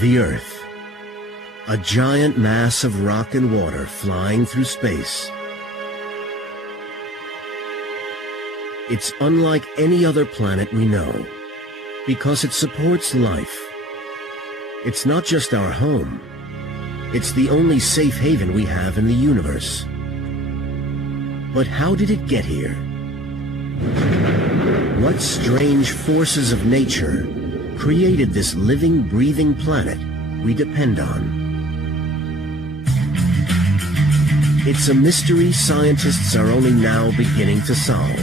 The Earth, a giant mass of rock and water flying through space. It's unlike any other planet we know because it supports life. It's not just our home, it's the only safe haven we have in the universe. But how did it get here? What strange forces of nature created this living, breathing planet we depend on? It's a mystery scientists are only now beginning to solve.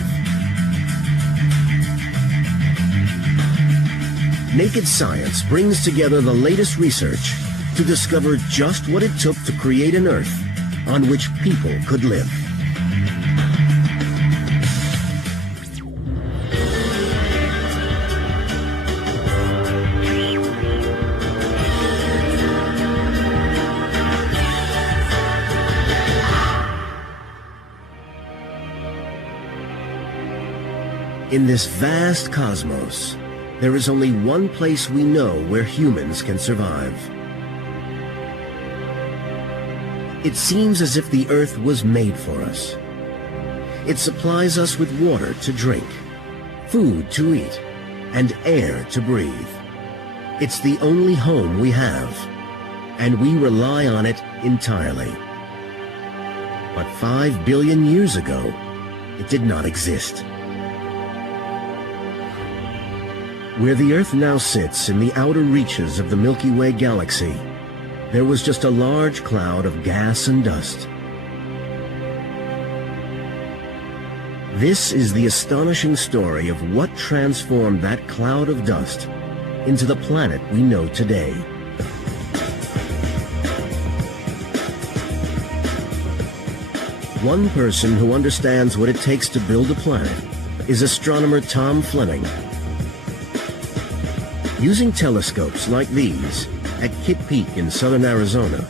Naked Science brings together the latest research to discover just what it took to create an Earth on which people could live. In this vast cosmos, there is only one place we know where humans can survive. It seems as if the Earth was made for us. It supplies us with water to drink, food to eat, and air to breathe. It's the only home we have, and we rely on it entirely. But 5 billion years ago, it did not exist. Where the Earth now sits in the outer reaches of the Milky Way galaxy, there was just a large cloud of gas and dust. This is the astonishing story of what transformed that cloud of dust into the planet we know today. One person who understands what it takes to build a planet is astronomer Tom Fleming. Using telescopes like these at Kitt Peak in southern Arizona,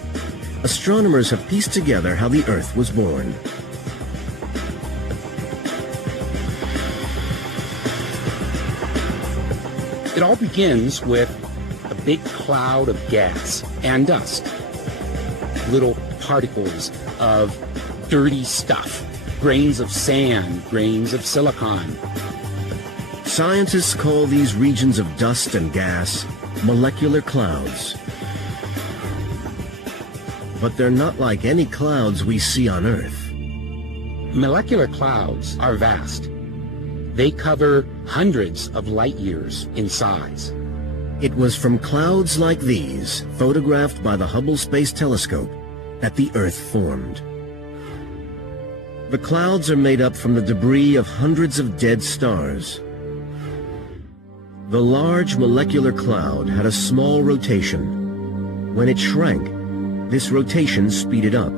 astronomers have pieced together how the Earth was born. It all begins with a big cloud of gas and dust, little particles of dirty stuff, grains of sand, grains of silicon. Scientists call these regions of dust and gas molecular clouds. But they're not like any clouds we see on Earth. Molecular clouds are vast. They cover hundreds of light years in size. It was from clouds like these, photographed by the Hubble Space Telescope, that the Earth formed. The clouds are made up from the debris of hundreds of dead stars. The large molecular cloud had a small rotation. When it shrank, this rotation speeded up.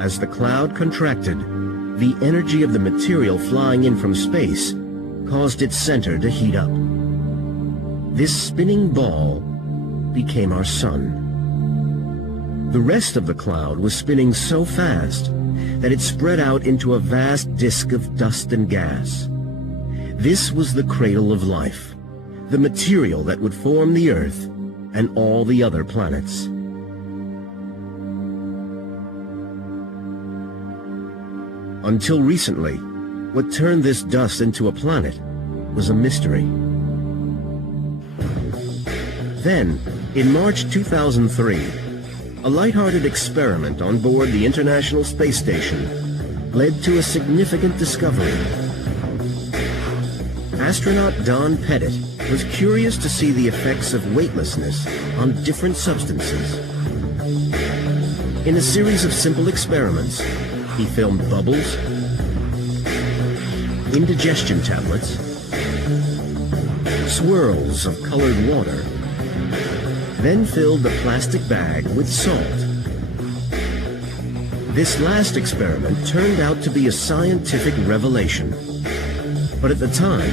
As the cloud contracted, the energy of the material flying in from space caused its center to heat up. This spinning ball became our sun. The rest of the cloud was spinning so fast that it spread out into a vast disk of dust and gas. This was the cradle of life, the material that would form the Earth and all the other planets. Until recently, what turned this dust into a planet was a mystery. Then, in March 2003, a lighthearted experiment on board the International Space Station led to a significant discovery. Astronaut Don Pettit was curious to see the effects of weightlessness on different substances. In a series of simple experiments, he filmed bubbles, indigestion tablets, swirls of colored water, then filled the plastic bag with salt. This last experiment turned out to be a scientific revelation. But at the time,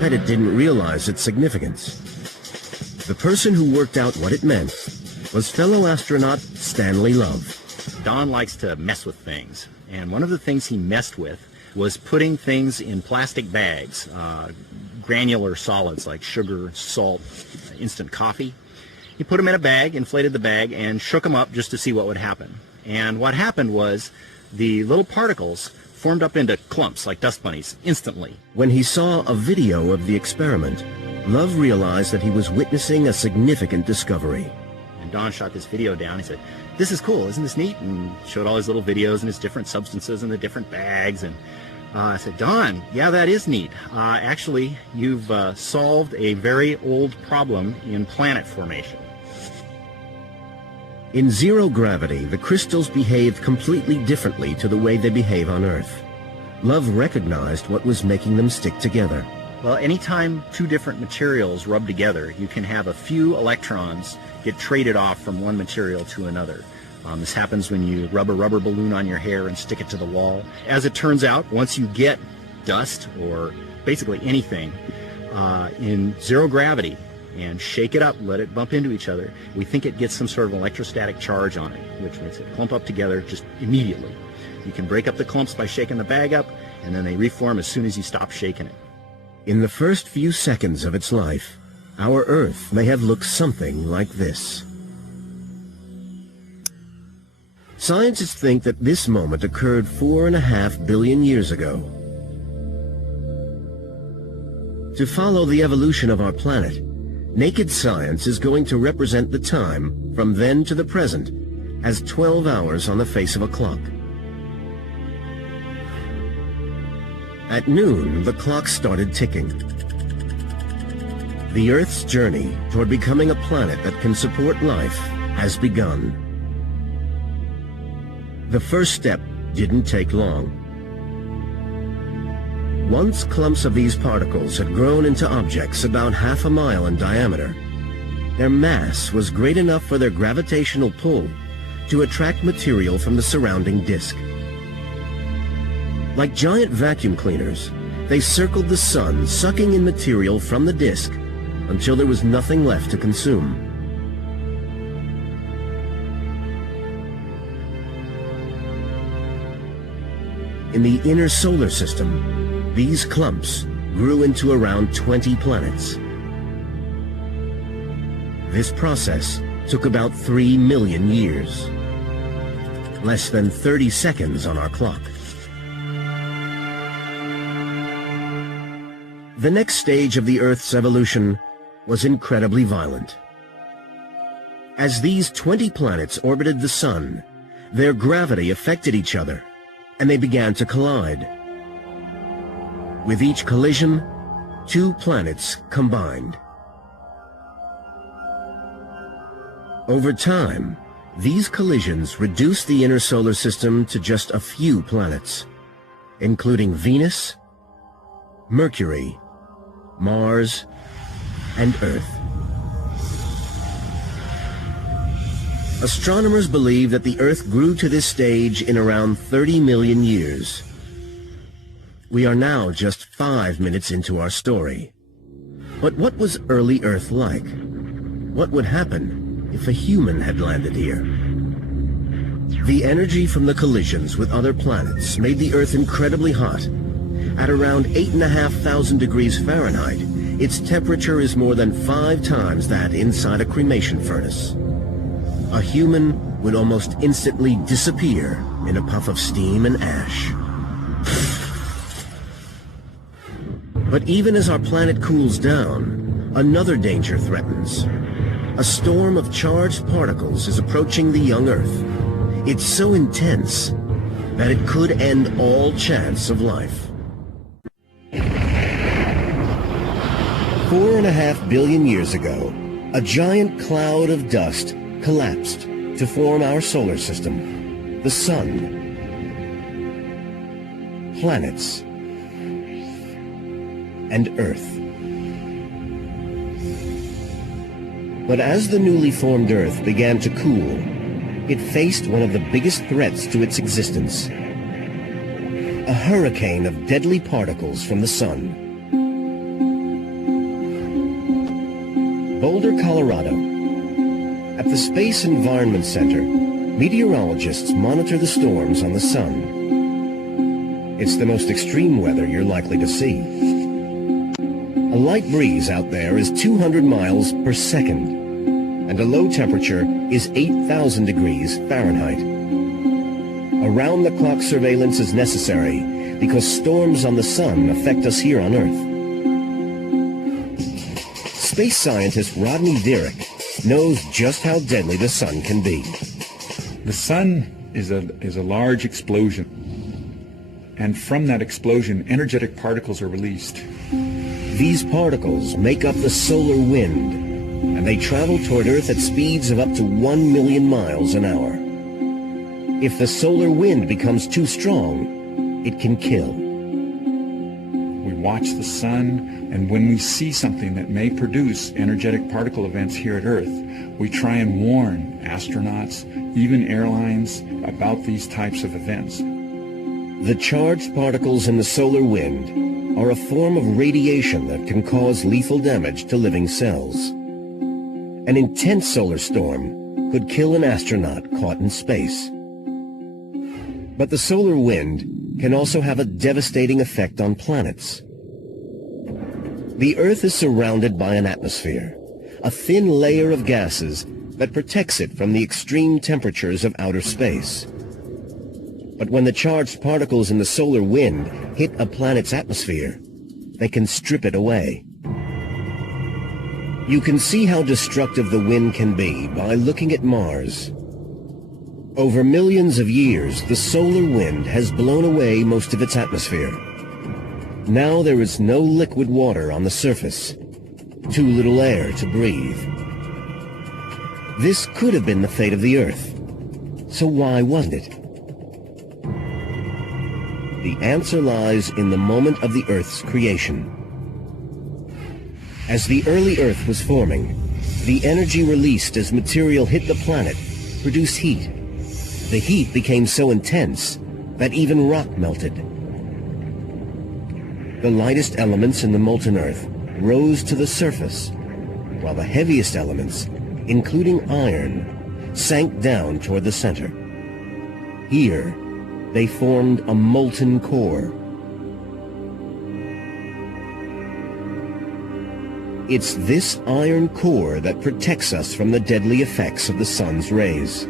Pettit didn't realize its significance. The person who worked out what it meant was fellow astronaut Stanley Love. Don likes to mess with things, and one of the things he messed with was putting things in plastic bags, granular solids like sugar, salt, instant coffee. He put them in a bag, inflated the bag, and shook them up just to see what would happen. And what happened was the little particles formed up into clumps like dust bunnies instantly. When he saw a video of the experiment, Love realized that he was witnessing a significant discovery. And Don shot this video down. He said, "This is cool, isn't this neat?" And showed all his little videos and his different substances and the different bags. And I said, "Don, yeah, that is neat. Actually, you've solved a very old problem in planet formation." In zero gravity, the crystals behaved completely differently to the way they behave on Earth. Love recognized what was making them stick together. Well, anytime two different materials rub together, you can have a few electrons get traded off from one material to another. This happens when you rub a rubber balloon on your hair and stick it to the wall. As it turns out, once you get dust or basically anything in zero gravity and shake it up, let it bump into each other, we think it gets some sort of electrostatic charge on it, which makes it clump up together just immediately. You can break up the clumps by shaking the bag up, and then they reform as soon as you stop shaking it. In the first few seconds of its life, our Earth may have looked something like this. Scientists think that this moment occurred 4.5 billion years ago. To follow the evolution of our planet, naked science is going to represent the time from then to the present as 12 hours on the face of a clock. At noon, the clock started ticking. The Earth's journey toward becoming a planet that can support life has begun. The first step didn't take long. Once clumps of these particles had grown into objects about 1/2 mile in diameter, their mass was great enough for their gravitational pull to attract material from the surrounding disk. Like giant vacuum cleaners, they circled the sun, sucking in material from the disk until there was nothing left to consume. In the inner solar system, these clumps grew into around 20 planets. This process took about 3 million years. Less than 30 seconds on our clock. The next stage of the Earth's evolution was incredibly violent. As these 20 planets orbited the Sun, their gravity affected each other, and they began to collide. With each collision, 2 planets combined. Over time, these collisions reduced the inner solar system to just a few planets, including Venus, Mercury, Mars, and Earth. Astronomers believe that the Earth grew to this stage in around 30 million years. We are now just 5 minutes into our story. But what was early Earth like? What would happen if a human had landed here? The energy from the collisions with other planets made the Earth incredibly hot. At around 8,500 degrees Fahrenheit, its temperature is more than 5 times that inside a cremation furnace. A human would almost instantly disappear in a puff of steam and ash. But even as our planet cools down, another danger threatens. A storm of charged particles is approaching the young Earth. It's so intense that it could end all chance of life. 4.5 billion years ago, a giant cloud of dust collapsed to form our solar system, the Sun, planets, and Earth. But as the newly formed Earth began to cool, it faced one of the biggest threats to its existence: a hurricane of deadly particles from the Sun. Boulder, Colorado. At the Space Environment Center, meteorologists monitor the storms on the Sun. It's the most extreme weather you're likely to see. A light breeze out there is 200 miles per second. and a low temperature is 8,000 degrees Fahrenheit. Around-the-clock surveillance is necessary because storms on the sun affect us here on Earth. Space scientist Rodney Dirac knows just how deadly the sun can be. The sun is a large explosion, and from that explosion, energetic particles are released. These particles make up the solar wind, and they travel toward Earth at speeds of up to 1 million miles an hour. If the solar wind becomes too strong, it can kill. We watch the sun, and when we see something that may produce energetic particle events here at Earth, we try and warn astronauts, even airlines, about these types of events. The charged particles in the solar wind are a form of radiation that can cause lethal damage to living cells. An intense solar storm could kill an astronaut caught in space. But the solar wind can also have a devastating effect on planets. The Earth is surrounded by an atmosphere, a thin layer of gases that protects it from the extreme temperatures of outer space. But when the charged particles in the solar wind hit a planet's atmosphere, they can strip it away. You can see how destructive the wind can be by looking at Mars. Over millions of years, the solar wind has blown away most of its atmosphere. Now there is no liquid water on the surface, too little air to breathe. This could have been the fate of the Earth. So why wasn't it? The answer lies in the moment of the Earth's creation. As the early Earth was forming, the energy released as material hit the planet produced heat. The heat became so intense that even rock melted. The lightest elements in the molten Earth rose to the surface, while the heaviest elements, including iron, sank down toward the center. Here, they formed a molten core. It's this iron core that protects us from the deadly effects of the sun's rays.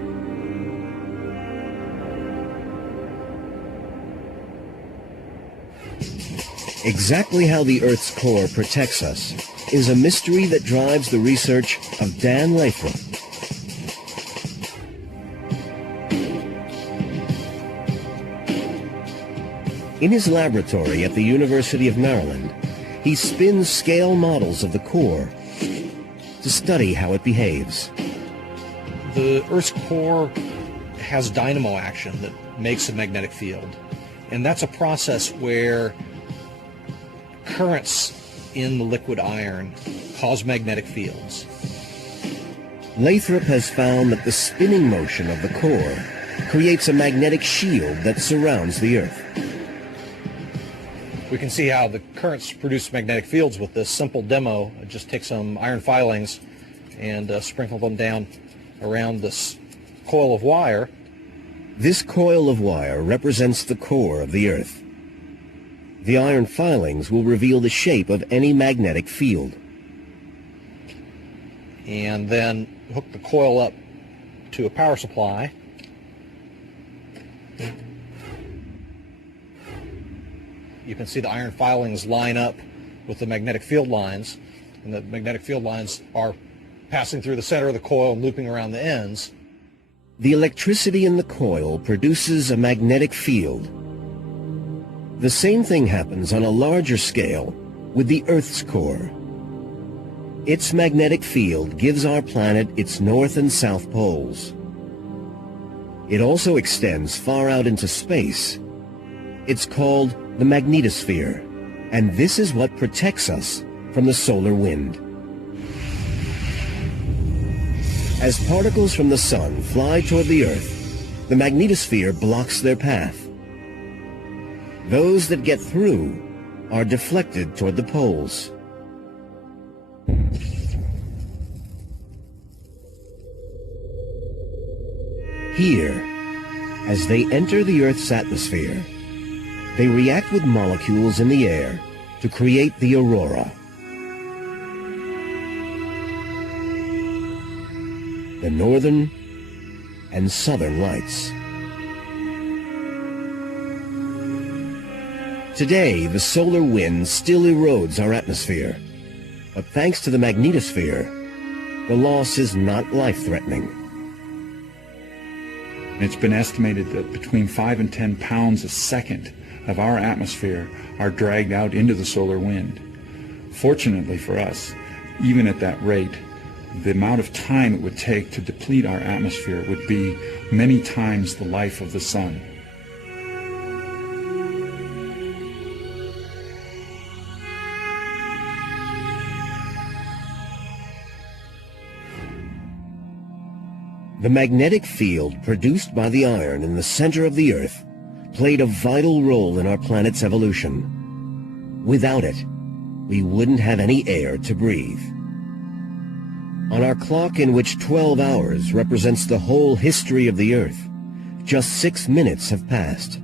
Exactly how the Earth's core protects us is a mystery that drives the research of Dan Lathrop. In his laboratory at the University of Maryland, he spins scale models of the core to study how it behaves. The Earth's core has dynamo action that makes a magnetic field, and that's a process where currents in the liquid iron cause magnetic fields. Lathrop has found that the spinning motion of the core creates a magnetic shield that surrounds the Earth. We can see how the currents produce magnetic fields with this simple demo. Just take some iron filings and sprinkle them down around this coil of wire. This coil of wire represents the core of the Earth. The iron filings will reveal the shape of any magnetic field. And then hook the coil up to a power supply. You can see the iron filings line up with the magnetic field lines, and the magnetic field lines are passing through the center of the coil and looping around the ends. The electricity in the coil produces a magnetic field. The same thing happens on a larger scale with the Earth's core. Its magnetic field gives our planet its north and south poles. It also extends far out into space. It's called the magnetosphere, and this is what protects us from the solar wind. As particles from the sun fly toward the Earth, the magnetosphere blocks their path. Those that get through are deflected toward the poles. Here, as they enter the Earth's atmosphere, they react with molecules in the air to create the aurora. the northern and southern lights. Today, the solar wind still erodes our atmosphere, but thanks to the magnetosphere, the loss is not life-threatening. It's been estimated that between 5 and 10 pounds a second of our atmosphere are dragged out into the solar wind. Fortunately for us, even at that rate, the amount of time it would take to deplete our atmosphere would be many times the life of the sun. The magnetic field produced by the iron in the center of the Earth played a vital role in our planet's evolution. Without it, we wouldn't have any air to breathe. On our clock, in which 12 hours represents the whole history of the Earth, just 6 minutes have passed.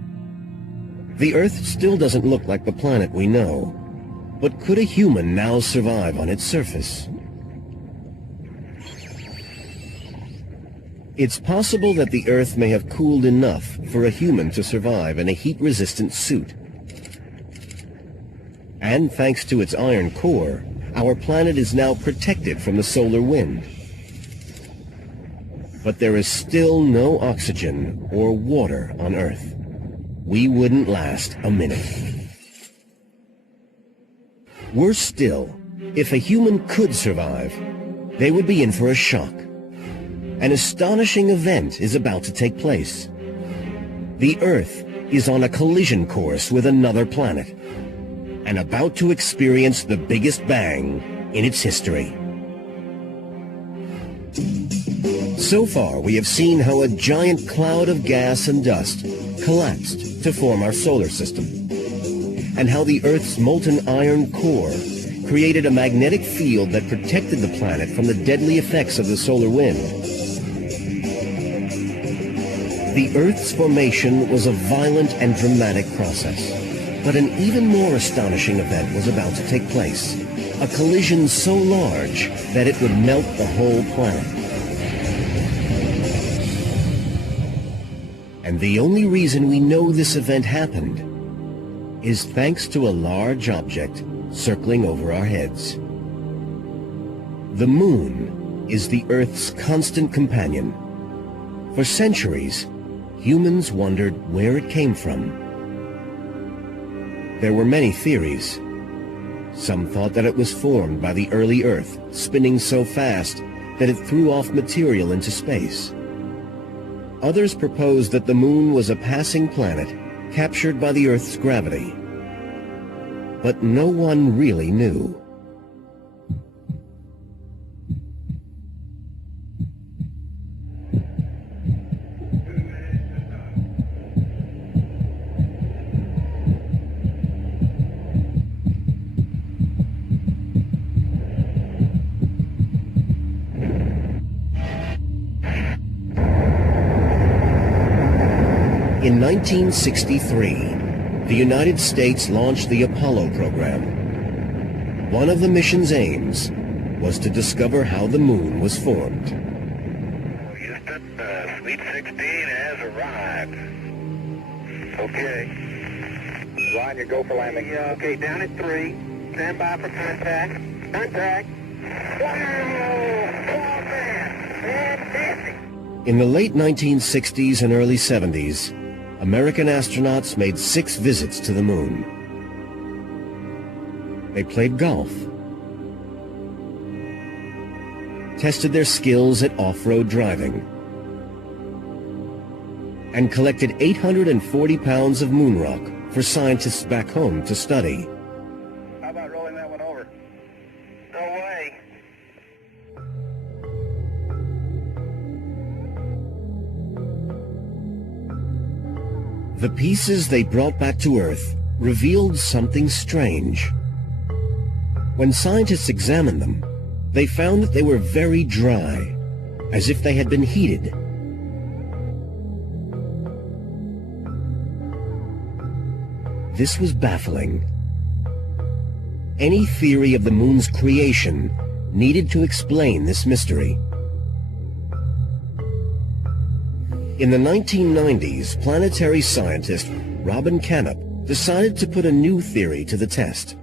The Earth still doesn't look like the planet we know, but could a human now survive on its surface? It's possible that the Earth may have cooled enough for a human to survive in a heat-resistant suit. And thanks to its iron core, our planet is now protected from the solar wind. But there is still no oxygen or water on Earth. We wouldn't last a minute. Worse still, if a human could survive, they would be in for a shock. An astonishing event is about to take place. The Earth is on a collision course with another planet, and about to experience the biggest bang in its history. So far, we have seen how a giant cloud of gas and dust collapsed to form our solar system, and how the Earth's molten iron core created a magnetic field that protected the planet from the deadly effects of the solar wind. The Earth's formation was a violent and dramatic process, but an even more astonishing event was about to take place, a collision so large that it would melt the whole planet. And the only reason we know this event happened is thanks to a large object circling over our heads. The moon is the Earth's constant companion. For centuries, humans wondered where it came from. There were many theories. Some thought that it was formed by the early Earth, spinning so fast that it threw off material into space. Others proposed that the moon was a passing planet captured by the Earth's gravity. But no one really knew. In 1963, the United States launched the Apollo program. One of the mission's aims was to discover how the moon was formed. Houston, Sweet 16 has arrived. Okay. Roger, go for landing. Okay, down at 3. Stand by for contact. Contact. Wow! Oh, man! Fantastic! In the late 1960s and early 70s, American astronauts made 6 visits to the moon. They played golf, tested their skills at off-road driving, and collected 840 pounds of moon rock for scientists back home to study. How about rolling that one over? No way. The pieces they brought back to Earth revealed something strange. When scientists examined them, they found that they were very dry, as if they had been heated. This was baffling. Any theory of the moon's creation needed to explain this mystery. In the 1990s, planetary scientist Robin Canup decided to put a new theory to the test.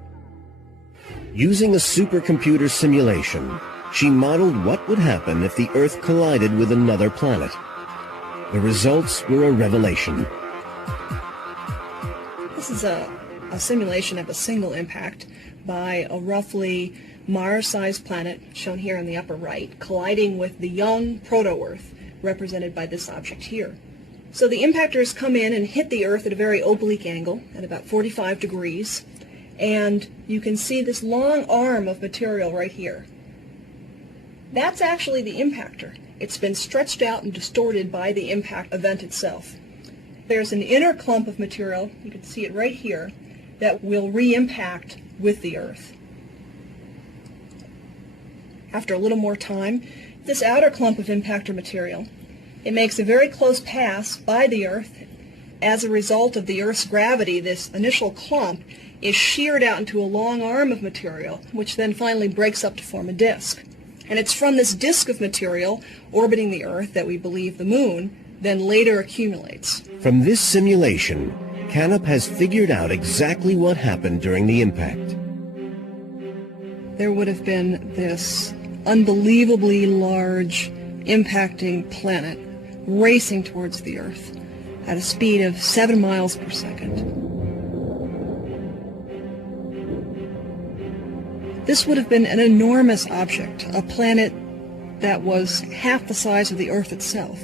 Using a supercomputer simulation, she modeled what would happen if the Earth collided with another planet. The results were a revelation. This is a simulation of a single impact by a roughly Mars-sized planet, shown here in the upper right, colliding with the young proto-Earth, represented by this object here. So the impactors come in and hit the Earth at a very oblique angle, at about 45 degrees, and you can see this long arm of material right here. That's actually the impactor. It's been stretched out and distorted by the impact event itself. There's an inner clump of material, you can see it right here, that will re-impact with the Earth. After a little more time, this outer clump of impactor material, it makes a very close pass by the Earth. As a result of the Earth's gravity, this initial clump is sheared out into a long arm of material, which then finally breaks up to form a disk. And it's from this disk of material orbiting the Earth that we believe the Moon then later accumulates. From this simulation, Canup has figured out exactly what happened during the impact. There would have been this unbelievably large impacting planet racing towards the Earth at a speed of 7 miles per second. This would have been an enormous object, a planet that was half the size of the Earth itself,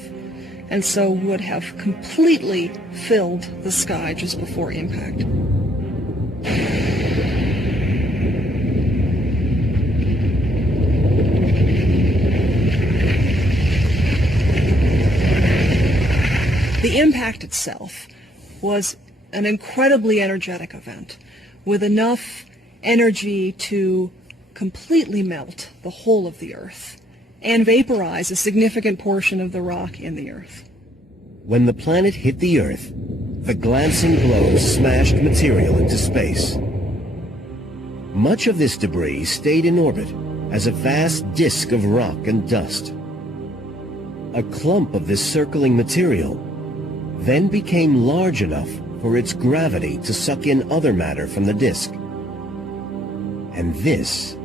and so would have completely filled the sky just before impact. The impact itself was an incredibly energetic event with enough energy to completely melt the whole of the Earth and vaporize a significant portion of the rock in the Earth. When the planet hit the Earth, the glancing blow smashed material into space. Much of this debris stayed in orbit as a vast disk of rock and dust. A clump of this circling material then became large enough for its gravity to suck in other matter from the disk. And this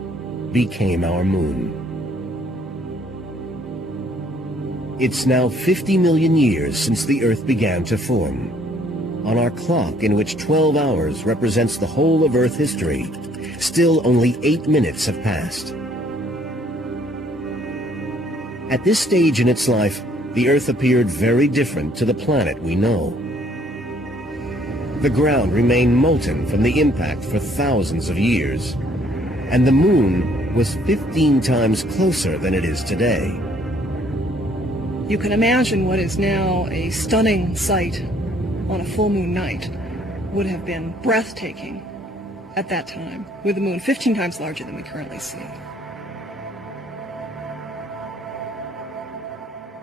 became our moon. It's now 50 million years since the Earth began to form. On our clock, in which 12 hours represents the whole of Earth history, still only 8 minutes have passed. At this stage in its life, the Earth appeared very different to the planet we know. The ground remained molten from the impact for thousands of years, and the moon was 15 times closer than it is today. You can imagine what is now a stunning sight on a full moon night would have been breathtaking at that time, with the moon 15 times larger than we currently see.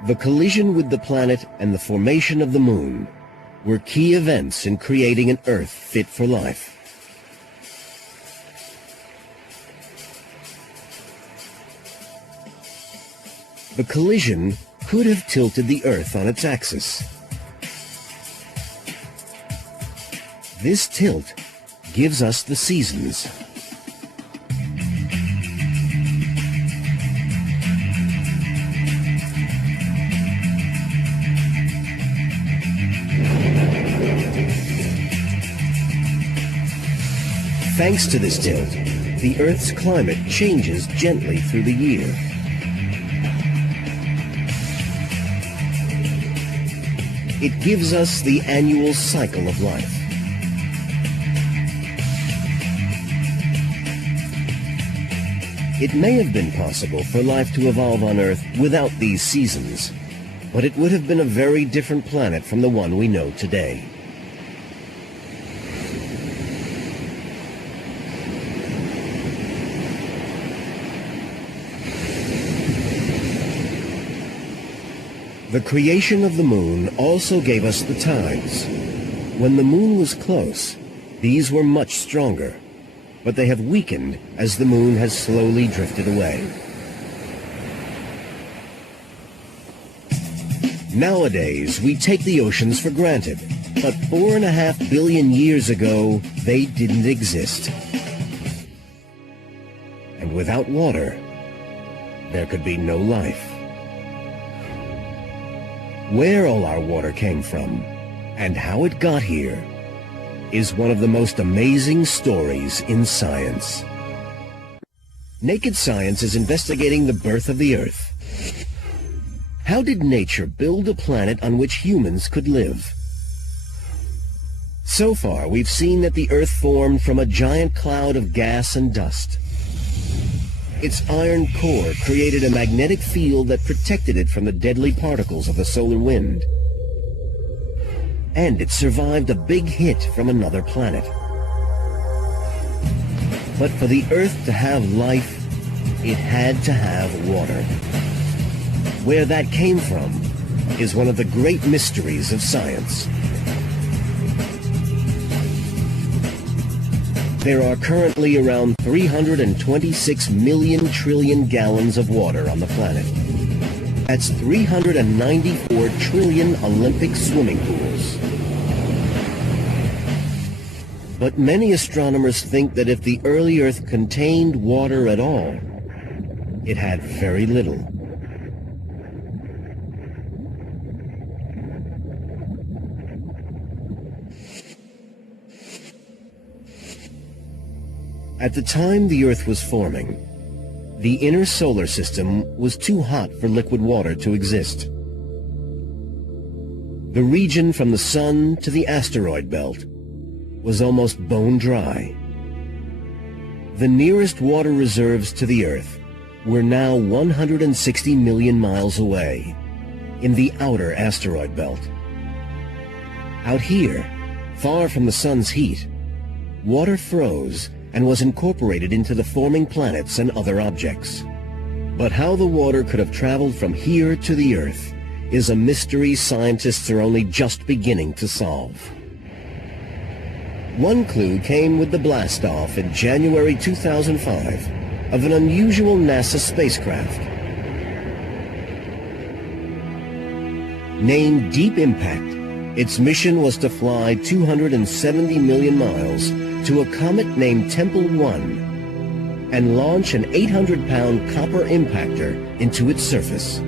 The collision with the planet and the formation of the moon were key events in creating an Earth fit for life. The collision could have tilted the Earth on its axis. This tilt gives us the seasons. Thanks to this tilt, the Earth's climate changes gently through the year. It gives us the annual cycle of life. It may have been possible for life to evolve on Earth without these seasons, but it would have been a very different planet from the one we know today. The creation of the moon also gave us the tides. When the moon was close, these were much stronger, but they have weakened as the moon has slowly drifted away. Nowadays, we take the oceans for granted, but 4.5 billion years ago, they didn't exist. And without water, there could be no life. Where all our water came from, and how it got here, is one of the most amazing stories in science. Naked Science is investigating the birth of the Earth. How did nature build a planet on which humans could live? So far, we've seen that the Earth formed from a giant cloud of gas and dust. Its iron core created a magnetic field that protected it from the deadly particles of the solar wind. And it survived a big hit from another planet. But for the Earth to have life, it had to have water. Where that came from is one of the great mysteries of science. There are currently around 326 million trillion gallons of water on the planet. That's 394 trillion Olympic swimming pools. But many astronomers think that if the early Earth contained water at all, it had very little. At the time the Earth was forming, the inner solar system was too hot for liquid water to exist. The region from the Sun to the asteroid belt was almost bone dry. The nearest water reserves to the Earth were now 160 million miles away, in the outer asteroid belt. Out here, far from the Sun's heat, water froze and was incorporated into the forming planets and other objects. But how the water could have traveled from here to the Earth is a mystery scientists are only just beginning to solve. One clue came with the blastoff in January 2005 of an unusual NASA spacecraft. Named Deep Impact, its mission was to fly 270 million miles to a comet named Tempel 1 and launch an 800-pound copper impactor into its surface.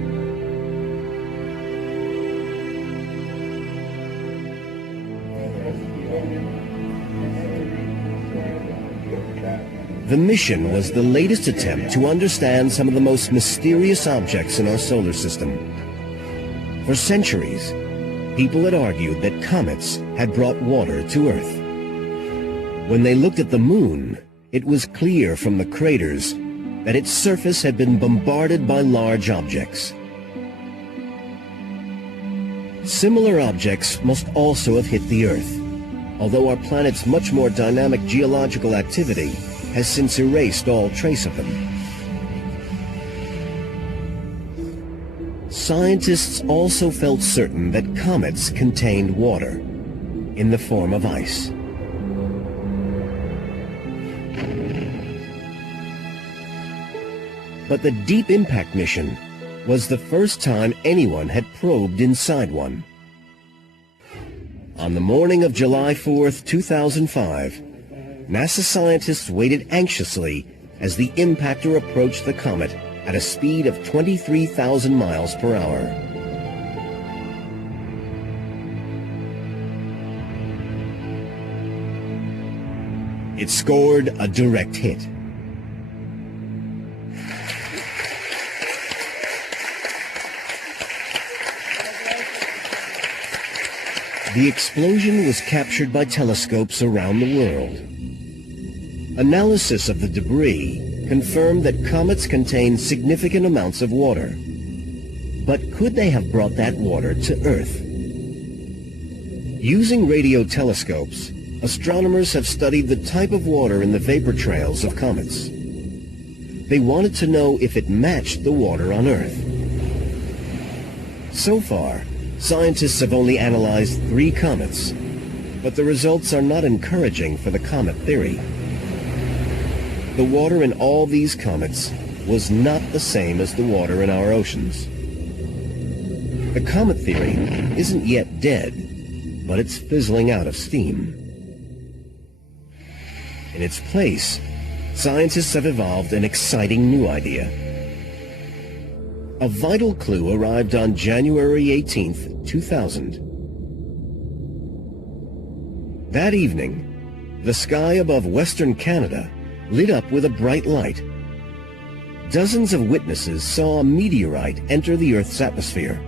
The mission was the latest attempt to understand some of the most mysterious objects in our solar system. For centuries, people had argued that comets had brought water to Earth. When they looked at the moon, it was clear from the craters that its surface had been bombarded by large objects. Similar objects must also have hit the Earth, although our planet's much more dynamic geological activity has since erased all trace of them. Scientists also felt certain that comets contained water in the form of ice. But the Deep Impact mission was the first time anyone had probed inside one. On the morning of July 4th, 2005, NASA scientists waited anxiously as the impactor approached the comet at a speed of 23,000 miles per hour. It scored a direct hit. The explosion was captured by telescopes around the world. Analysis of the debris confirmed that comets contain significant amounts of water. But could they have brought that water to Earth? Using radio telescopes, astronomers have studied the type of water in the vapor trails of comets. They wanted to know if it matched the water on Earth. So far, scientists have only analyzed 3 comets, but the results are not encouraging for the comet theory. The water in all these comets was not the same as the water in our oceans. The comet theory isn't yet dead, but it's fizzling out of steam. In its place, scientists have evolved an exciting new idea. A vital clue arrived on January 18th, 2000. That evening, the sky above Western Canada lit up with a bright light. Dozens of witnesses saw a meteorite enter the Earth's atmosphere.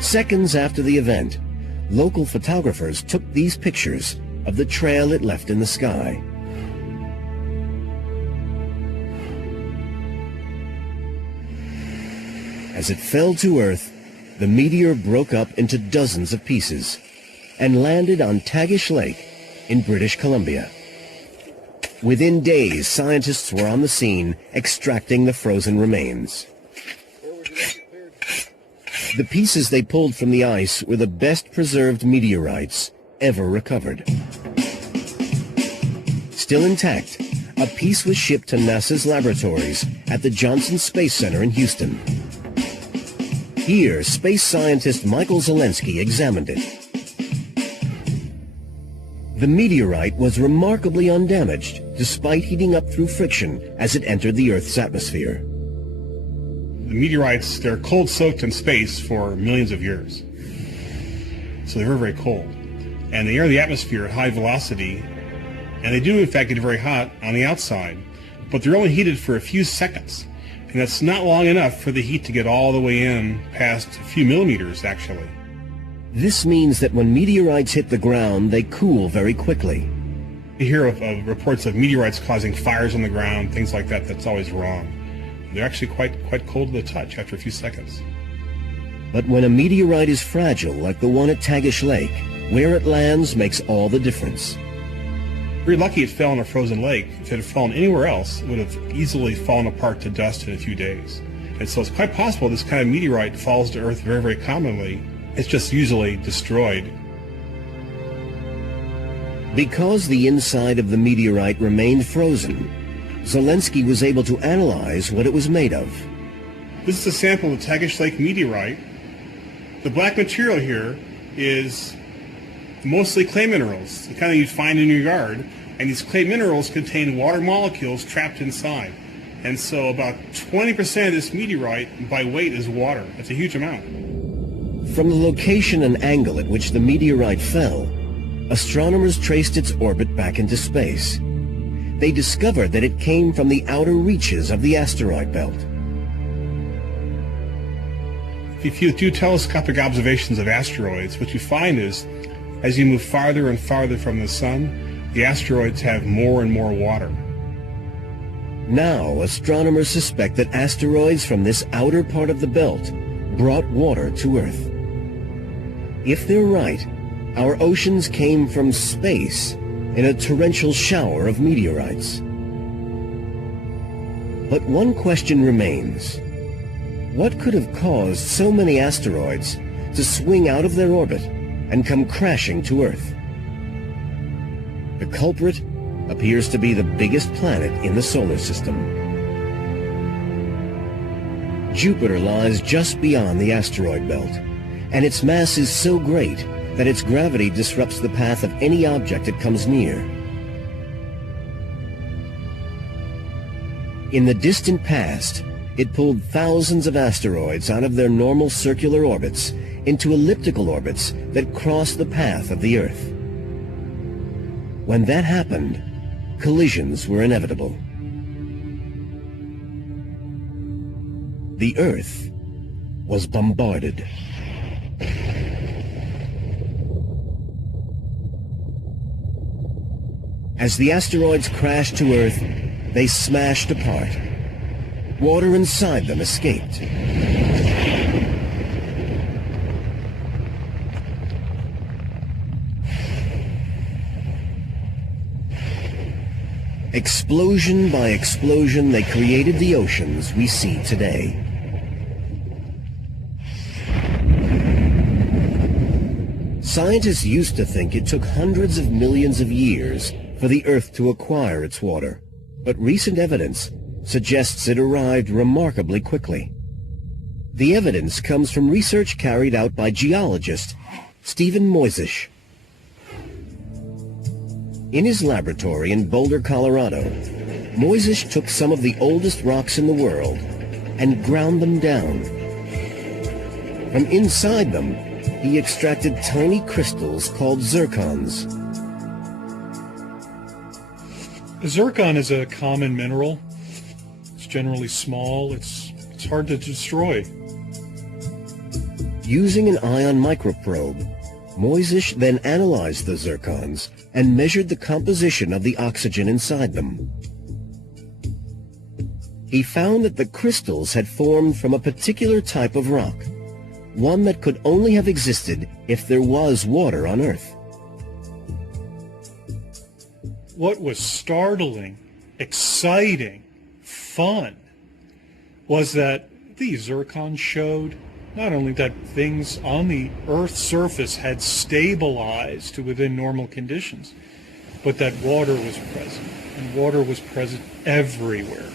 Seconds after the event, local photographers took these pictures of the trail it left in the sky. As it fell to Earth, the meteor broke up into dozens of pieces and landed on Tagish Lake in British Columbia. Within days, scientists were on the scene extracting the frozen remains. The pieces they pulled from the ice were the best preserved meteorites ever recovered. Still intact, a piece was shipped to NASA's laboratories at the Johnson Space Center in Houston. Here, space scientist Michael Zelensky examined it. The meteorite was remarkably undamaged, despite heating up through friction as it entered the Earth's atmosphere. The meteorites, they're cold-soaked in space for millions of years. So they're very, very cold. And they enter the atmosphere at high velocity, and they do in fact get very hot on the outside, but they're only heated for a few seconds. And that's not long enough for the heat to get all the way in past a few millimeters, actually. This means that when meteorites hit the ground, they cool very quickly. You hear of reports of meteorites causing fires on the ground, things like that. That's always wrong. They're actually quite cold to the touch after a few seconds. But when a meteorite is fragile, like the one at Tagish Lake, where it lands makes all the difference. Very lucky it fell in a frozen lake. If it had fallen anywhere else, it would have easily fallen apart to dust in a few days. And so it's quite possible this kind of meteorite falls to Earth very, very commonly. It's just usually destroyed. Because the inside of the meteorite remained frozen, Zelensky was able to analyze what it was made of. This is a sample of the Tagish Lake meteorite. The black material here is mostly clay minerals, the kind that you'd find in your yard, and these clay minerals contain water molecules trapped inside. And so about 20% of this meteorite by weight is water. That's a huge amount. From the location and angle at which the meteorite fell, astronomers traced its orbit back into space. They discovered that it came from the outer reaches of the asteroid belt. If you do telescopic observations of asteroids, what you find is, as you move farther and farther from the sun, the asteroids have more and more water. Now, astronomers suspect that asteroids from this outer part of the belt brought water to Earth. If they're right, our oceans came from space in a torrential shower of meteorites. But one question remains. What could have caused so many asteroids to swing out of their orbit and come crashing to Earth? The culprit appears to be the biggest planet in the solar system. Jupiter lies just beyond the asteroid belt, and its mass is so great that its gravity disrupts the path of any object it comes near. In the distant past, it pulled thousands of asteroids out of their normal circular orbits into elliptical orbits that crossed the path of the Earth. When that happened, collisions were inevitable. The Earth was bombarded. As the asteroids crashed to Earth, they smashed apart. Water inside them escaped. Explosion by explosion, they created the oceans we see today. Scientists used to think it took hundreds of millions of years for the Earth to acquire its water, but recent evidence suggests it arrived remarkably quickly. The evidence comes from research carried out by geologist Stephen Moisish. In his laboratory in Boulder, Colorado, Moisish took some of the oldest rocks in the world and ground them down. From inside them, he extracted tiny crystals called zircons. Zircon is a common mineral. It's generally small. It's hard to destroy. Using an ion microprobe, Moisish then analyzed the zircons and measured the composition of the oxygen inside them. He found that the crystals had formed from a particular type of rock, one that could only have existed if there was water on Earth. What was startling, exciting, fun, was that these zircons showed not only that things on the Earth's surface had stabilized to within normal conditions, but that water was present, and water was present everywhere.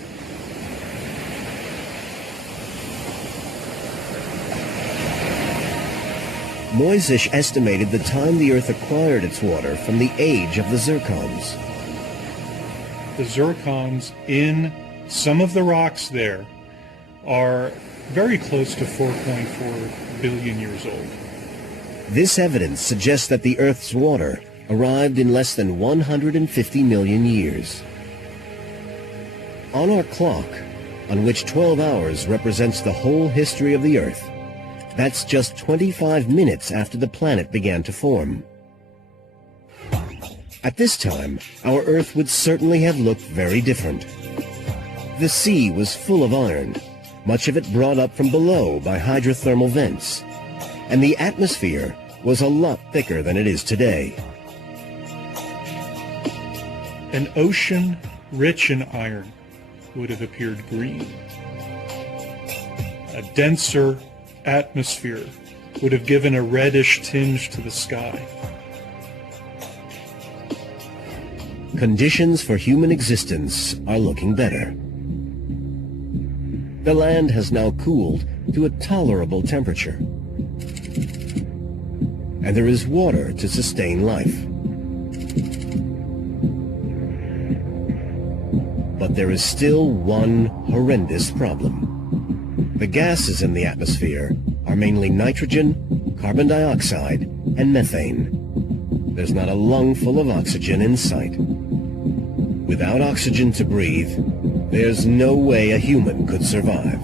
Moisish estimated the time the Earth acquired its water from the age of the zircons. The zircons in some of the rocks there are very close to 4.4 billion years old. This evidence suggests that the Earth's water arrived in less than 150 million years. On our clock, on which 12 hours represents the whole history of the Earth, that's just 25 minutes after the planet began to form. At this time, our Earth would certainly have looked very different. The sea was full of iron, much of it brought up from below by hydrothermal vents, and the atmosphere was a lot thicker than it is today. An ocean rich in iron would have appeared green. A denser atmosphere would have given a reddish tinge to the sky. Conditions for human existence are looking better. The land has now cooled to a tolerable temperature, and there is water to sustain life. But there is still one horrendous problem. The gases in the atmosphere are mainly nitrogen, carbon dioxide, and methane. There's not a lungful of oxygen in sight. Without oxygen to breathe, there's no way a human could survive.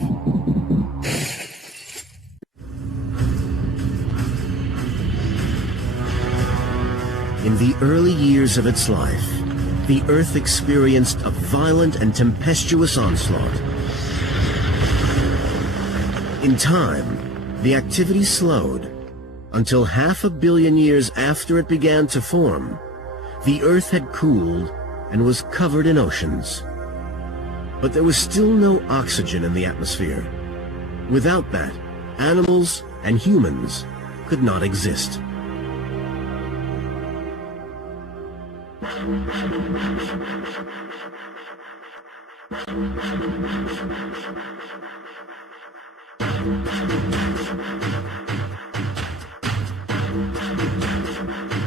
In the early years of its life, the Earth experienced a violent and tempestuous onslaught. In time, the activity slowed until 500 million years after it began to form, the Earth had cooled and was covered in oceans. But there was still no oxygen in the atmosphere. Without that, animals and humans could not exist.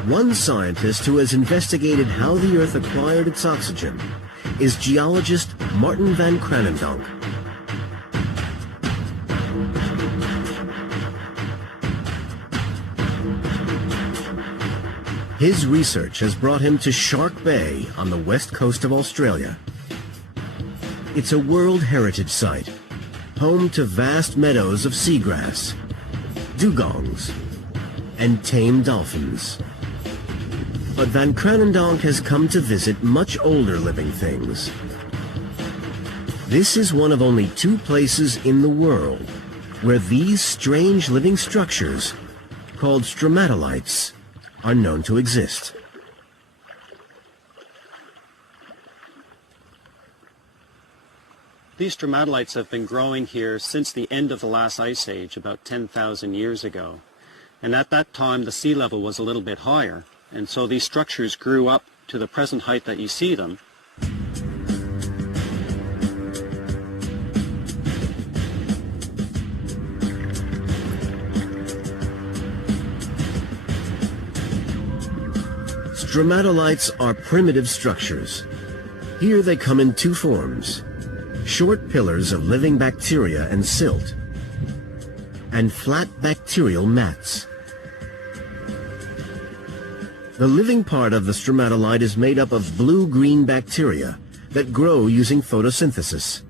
One scientist who has investigated how the Earth acquired its oxygen is geologist Martin van Kranendonk. His research has brought him to Shark Bay on the west coast of Australia. It's a World Heritage Site, home to vast meadows of seagrass, dugongs, and tame dolphins. But Van Kranendonk has come to visit much older living things. This is one of only 2 places in the world where these strange living structures, called stromatolites, are known to exist. These stromatolites have been growing here since the end of the last ice age, about 10,000 years ago. And at that time, the sea level was a little bit higher. And so these structures grew up to the present height that you see them. Stromatolites are primitive structures. Here they come in two forms: short pillars of living bacteria and silt, and flat bacterial mats. The living part of the stromatolite is made up of blue-green bacteria that grow using photosynthesis.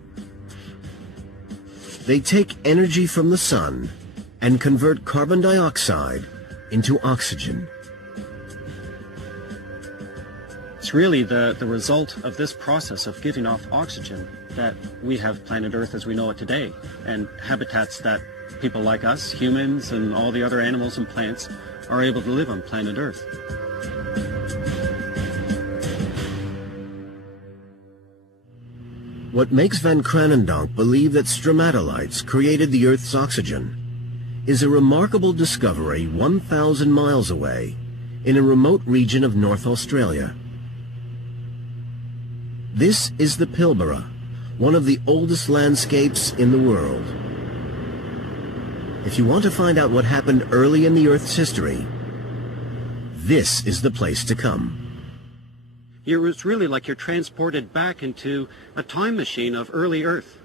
They take energy from the sun and convert carbon dioxide into oxygen. It's really the result of this process of giving off oxygen that we have planet Earth as we know it today, and habitats that people like us, humans, and all the other animals and plants are able to live on planet Earth. What makes Van Kranendonk believe that stromatolites created the Earth's oxygen is a remarkable discovery 1,000 miles away in a remote region of North Australia. This is the Pilbara, one of the oldest landscapes in the world. If you want to find out what happened early in the Earth's history, this is the place to come. It's really like you're transported back into a time machine of early Earth.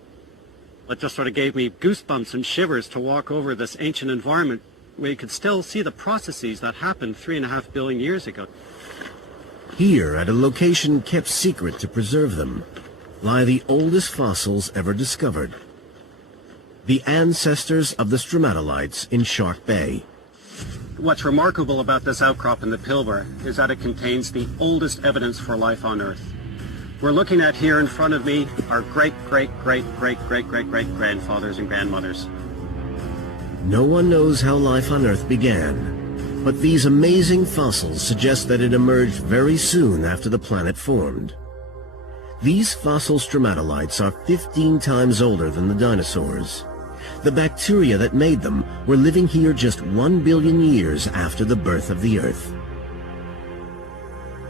It just sort of gave me goosebumps and shivers to walk over this ancient environment where you could still see the processes that happened 3.5 billion years ago. Here, at a location kept secret to preserve them, lie the oldest fossils ever discovered. The ancestors of the stromatolites in Shark Bay. What's remarkable about this outcrop in the Pilbara is that it contains the oldest evidence for life on Earth. We're looking at here in front of me our great-great-great-great-great-great-great-grandfathers and grandmothers. No one knows how life on Earth began, but these amazing fossils suggest that it emerged very soon after the planet formed. These fossil stromatolites are 15 times older than the dinosaurs. The bacteria that made them were living here just 1 billion years after the birth of the Earth.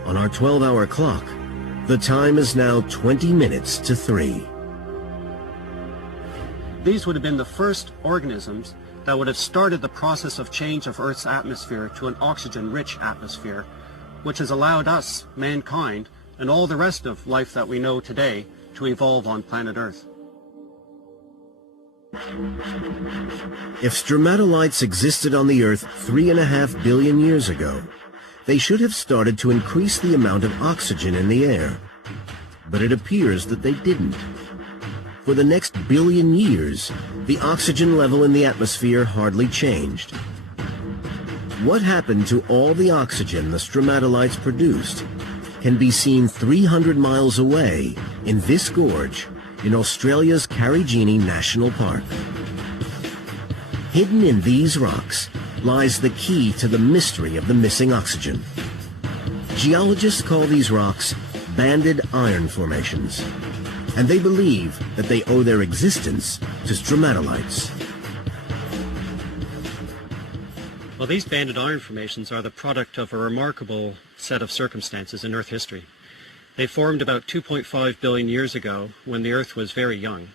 On our 12-hour clock, the time is now 20 minutes to 3. These would have been the first organisms that would have started the process of change of Earth's atmosphere to an oxygen-rich atmosphere, which has allowed us, mankind, and all the rest of life that we know today to evolve on planet Earth. If stromatolites existed on the Earth 3.5 billion years ago, they should have started to increase the amount of oxygen in the air. But it appears that they didn't. For the next billion years, the oxygen level in the atmosphere hardly changed. What happened to all the oxygen the stromatolites produced can be seen 300 miles away in this gorge in Australia's Karijini National Park. Hidden in these rocks lies the key to the mystery of the missing oxygen. Geologists call these rocks banded iron formations, and they believe that they owe their existence to stromatolites. Well, these banded iron formations are the product of a remarkable set of circumstances in Earth history. They formed about 2.5 billion years ago when the Earth was very young,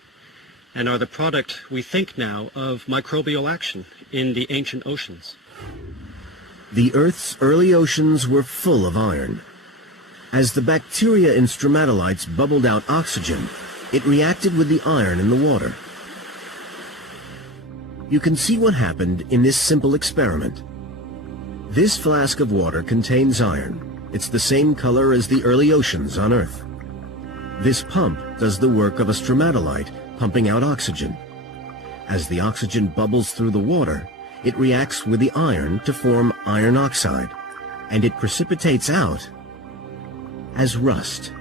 and are the product, we think now, of microbial action in the ancient oceans. The Earth's early oceans were full of iron. As the bacteria in stromatolites bubbled out oxygen, it reacted with the iron in the water. You can see what happened in this simple experiment. This flask of water contains iron. It's the same color as the early oceans on Earth. This pump does the work of a stromatolite pumping out oxygen. As the oxygen bubbles through the water, it reacts with the iron to form iron oxide, and it precipitates out as rust.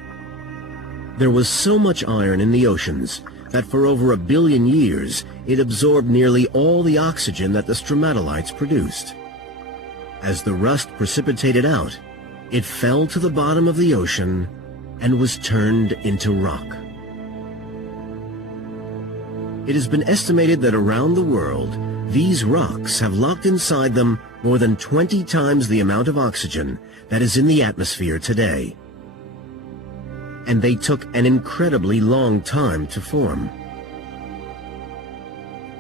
There was so much iron in the oceans that for over 1 billion years it absorbed nearly all the oxygen that the stromatolites produced. As the rust precipitated out, it fell to the bottom of the ocean and was turned into rock. It has been estimated that around the world, these rocks have locked inside them more than 20 times the amount of oxygen that is in the atmosphere today. And they took an incredibly long time to form.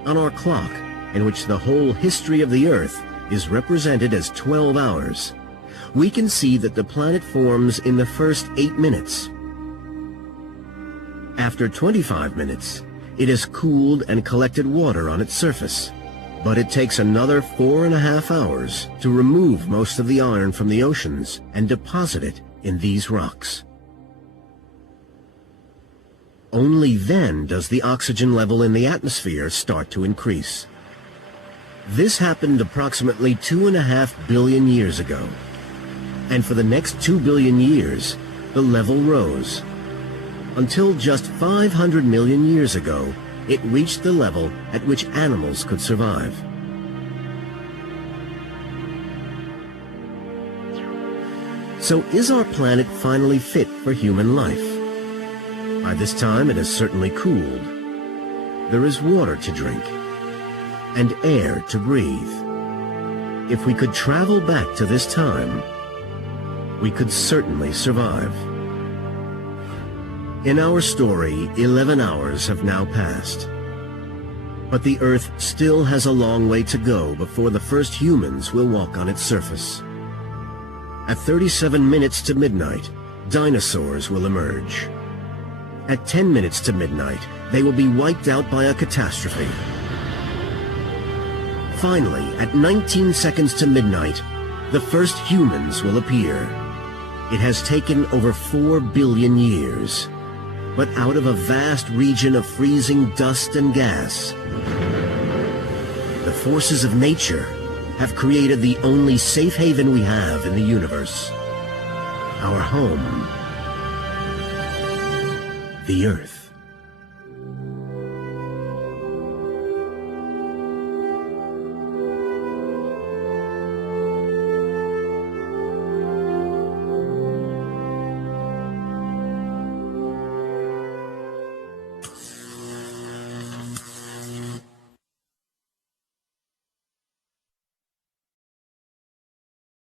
On our clock, in which the whole history of the Earth is represented as 12 hours, we can see that the planet forms in the first 8 minutes. After 25 minutes, it has cooled and collected water on its surface. But it takes another 4.5 hours to remove most of the iron from the oceans and deposit it in these rocks. Only then does the oxygen level in the atmosphere start to increase. This happened approximately 2.5 billion years ago. And for the next 2 billion years, the level rose. Until just 500 million years ago, it reached the level at which animals could survive. So is our planet finally fit for human life? By this time it has certainly cooled. There is water to drink and air to breathe. If we could travel back to this time, we could certainly survive. In our story, 11 hours have now passed. But the Earth still has a long way to go before the first humans will walk on its surface. At 37 minutes to midnight, dinosaurs will emerge. At 10 minutes to midnight, they will be wiped out by a catastrophe. Finally, at 19 seconds to midnight, the first humans will appear. It has taken over 4 billion years. But out of a vast region of freezing dust and gas, the forces of nature have created the only safe haven we have in the universe. Our home, the Earth.